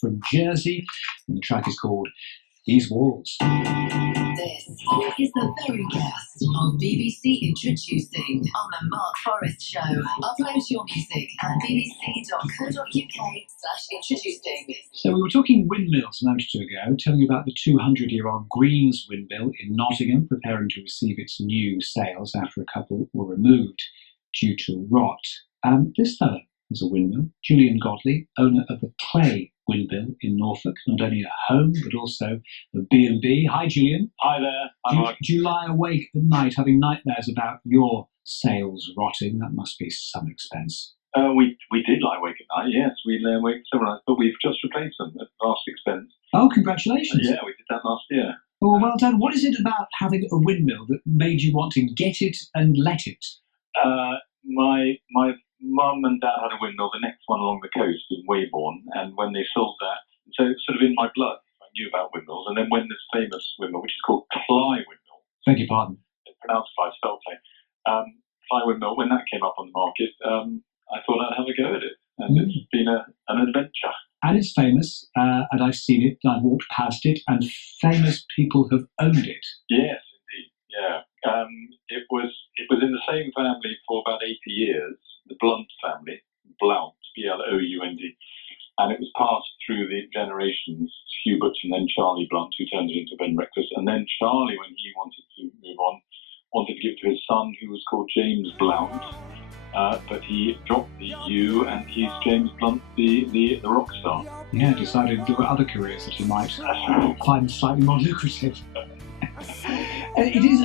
from Jersey, and the track is called These Walls. This is the very best of BBC Introducing on the Mark Forrest Show. Upload your music at bbc.co.uk/introducing. So we were talking windmills a moment or two ago, telling you about the 200-year-old Greens windmill in Nottingham, preparing to receive its new sails after a couple were removed due to rot. This fella was a windmill, Julian Godlee, owner of the Cley Windmill in Norfolk, not only a home but also a B&B. Hi, Julian. Hi there. Hi, Mark. Do you lie awake at night having nightmares about your sails rotting? That must be some expense. We did lie awake at night, yes. We lay awake several nights, but we've just replaced them at vast expense. Oh, congratulations. Yeah, we did that last year. Oh, well done. What is it about having a windmill that made you want to get it and let it? My mum and dad had a windmill, the next one along the coast in Weybourne, and when they sold that, so it's sort of in my blood, I knew about windmills, and then when this famous windmill, which is called Cley Windmill, Beg your pardon. it's pronounced Cley, spelled Cley, Cley Windmill, when that came up on the market, I thought I'd have a go at it, and it's been an adventure. And it's famous, and I've seen it, I've walked past it, and famous people have owned it. Yes, indeed, yeah. It was in the same family for about 80 years, the Blunt family, Blount, Blound, and it was passed through the generations, Hubert and then Charlie Blunt, who turned it into a bed and breakfast, and then Charlie, when he wanted to move on, wanted to give it to his son, who was called James Blount, but he dropped the U, and he's James Blunt, the rock star. Yeah, decided to look at other careers that he might find slightly more lucrative. It is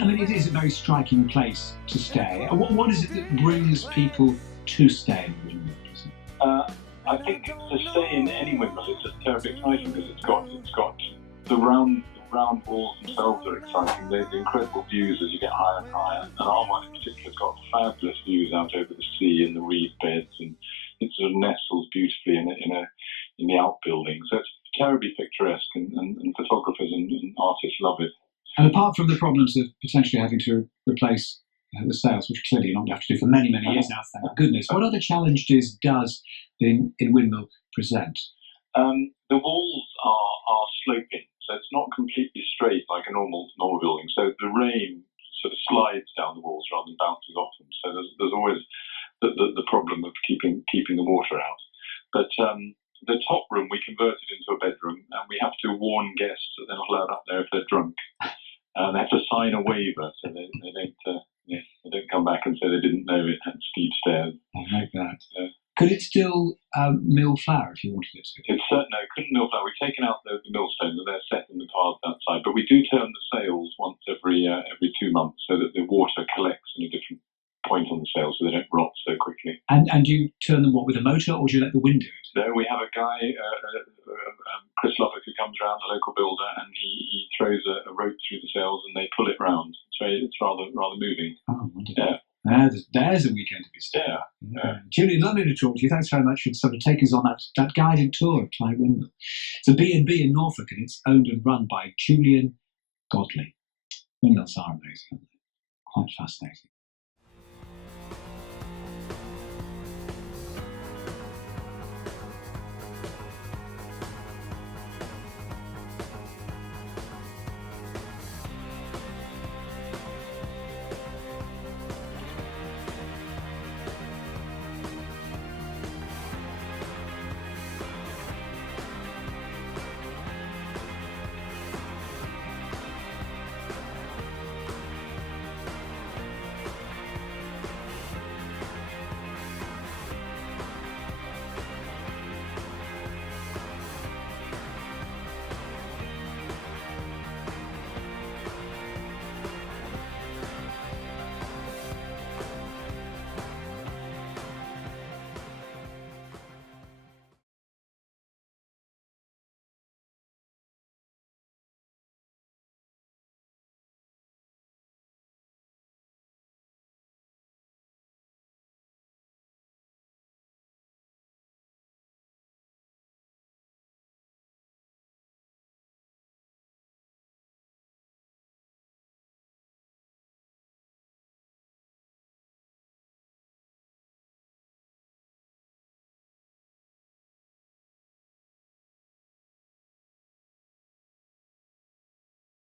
a very striking place to stay. What is it that brings people to stay in windmills? I think to stay in any windmill is just terribly exciting because it's got the round walls themselves are exciting. There's incredible views as you get higher and higher. And our one in particular has got fabulous views out over the sea and the reed beds, and it sort of nestles beautifully in the outbuilding. So it's terribly picturesque, and photographers and artists love it. And apart from the problems of potentially having to replace the sails, which clearly you're not going to have to do for many, many years now, thank goodness, what other challenges does being in windmill present? The walls are sloping, so it's not completely straight like a normal building. So the rain sort of slides down the walls rather than bounces off them. So there's always the problem of keeping the water out. But the top room we converted into a bedroom, and we have to warn guests that they're not allowed up there if they're drunk. They have to sign a waiver, so they don't come back and say they didn't know it had steep stairs. I like that. Could it still mill flour if you wanted it to? It's no, it couldn't mill flour. We've taken out the millstones, and they're set in the paths outside. But we do turn the sails once every 2 months, so that the water collects in a different point on the sails, so they don't rot so quickly. And do you turn them with a motor, or do you let the wind do it? No, we have a guy, Chris Loffick, who comes around, a local builder, and he throws a rope through the sails, and they pull it round. It's rather moving. Oh, wonderful. Yeah. There's a weekend to be staying. Yeah. Julian, lovely to talk to you. Thanks very much for sort of taking us on that guided tour of Cley Windmill. It's a B&B in Norfolk, and it's owned and run by Julian Godlee. Windmills are amazing, aren't they? Quite fascinating.